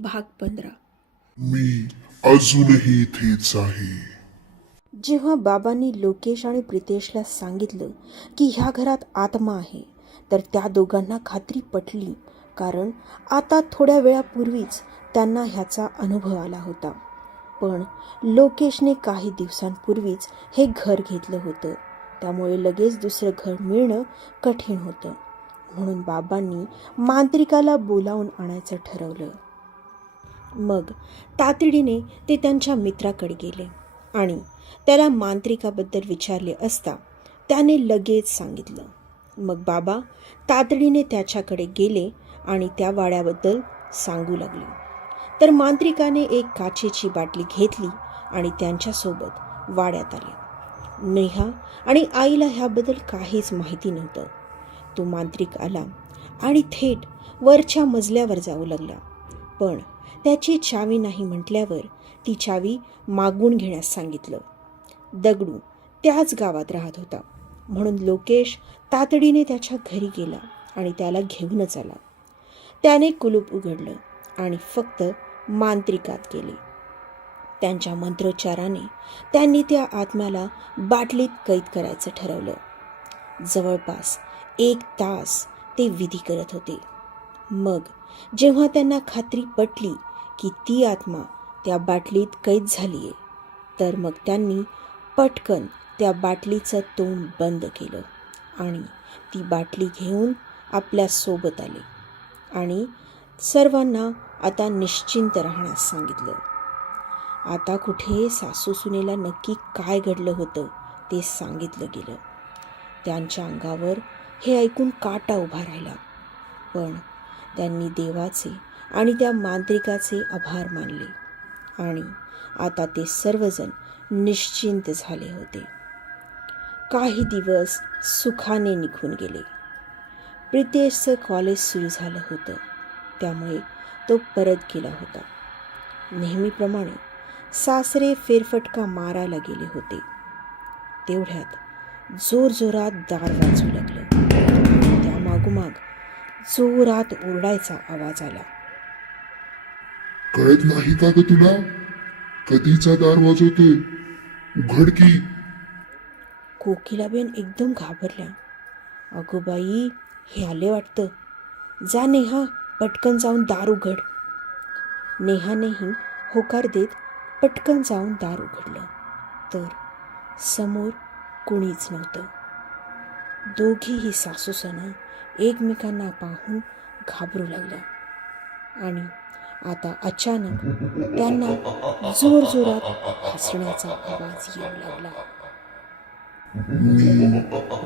भाग 15. मी अजूनही इथेच आहे. जेव्हा बाबांनी लोकेश आणि प्रितेशला सांगितलं की ह्या घरात आत्मा आहे, तर त्या दोघांना खात्री पटली, कारण आता थोड्या वेळापूर्वीच त्यांना ह्याचा अनुभव आला होता. पण लोकेशने काही दिवसांपूर्वीच हे घर घेतलं होतं, त्यामुळे लगेच दुसरं घर मिळणं कठीण होतं. म्हणून बाबांनी मांत्रिकाला बोलावून आणायचं ठरवलं. मग तातडीने ते त्यांच्या मित्राकडे गेले आणि त्याला मांत्रिकाबद्दल विचारले असता त्याने लगेच सांगितलं. मग बाबा तातडीने त्याच्याकडे गेले आणि त्या वाड्याबद्दल सांगू लागले. तर मांत्रिकाने एक काचेची बाटली घेतली आणि त्यांच्यासोबत वाड्यात आले. नेहा आणि आईला ह्याबद्दल काहीच माहिती नव्हतं. तो मांत्रिक आला आणि थेट वरच्या मजल्यावर जाऊ लागला. पण त्याची चावी नाही म्हटल्यावर ती चावी मागून घेण्यास सांगितलं. दगडू त्याच गावात राहत होता, म्हणून लोकेश तातडीने त्याच्या घरी गेला आणि त्याला घेऊनच आला. त्याने कुलूप उघडलं आणि फक्त मांत्रिकात गेले. त्यांच्या मंत्रोच्चाराने त्यांनी त्या आत्म्याला बाटलीत कैद करायचं ठरवलं. जवळपास 1 तास ते विधी करत होते. मग जेव्हा त्यांना खात्री पटली की ती आत्मा त्या बाटलीत कैद झालीये, तर मग त्यांनी पटकन त्या बाटलीचं तोंड बंद केलं आणि ती बाटली घेऊन आपल्या सोबत आले आणि सर्वांना आता निश्चिंत राहण्यास सांगितलं. आता कुठे सासू सुनेला नक्की काय घडलं होतं ते सांगितलं गेलं. त्यांच्या अंगावर हे ऐकून काटा उभा राहिला, पण त्यांनी देवाचे आणि त्या मांत्रिकाचे आभार मानले आणि आता ते सर्वजण निश्चिंत झाले होते. काही दिवस सुखाने निघून गेले. प्रितेशचं कॉलेज सुरू झालं होतं, त्यामुळे तो परत गेला होता. नेहमीप्रमाणे सासरे फेरफटका मारायला गेले होते. तेवढ्यात जोरजोरात दार वाजू लागलं. त्या मागोमाग जोरात ओरडायचा आवाज आला. कळत नाही का ग तुला? कधीचा दार वाजवतोय? उघड की. कोकिलाबेन एकदम घाबरल्या. अगं बाई, हे आले वाटतं. जा नेहा, पटकन जाऊन दार उघड. नेहानेही होकार देत पटकन जाऊन दार उघडलं, तर समोर कुणीच नव्हतं. दोघीही सासूसुना एकमेकांना पाहून घाबरू लागल्या आणि आता अचानक त्यांना जोरजोरात हसण्याचा आवाज येऊ लागला. मी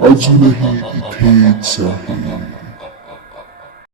अजूनही इथेच आहे.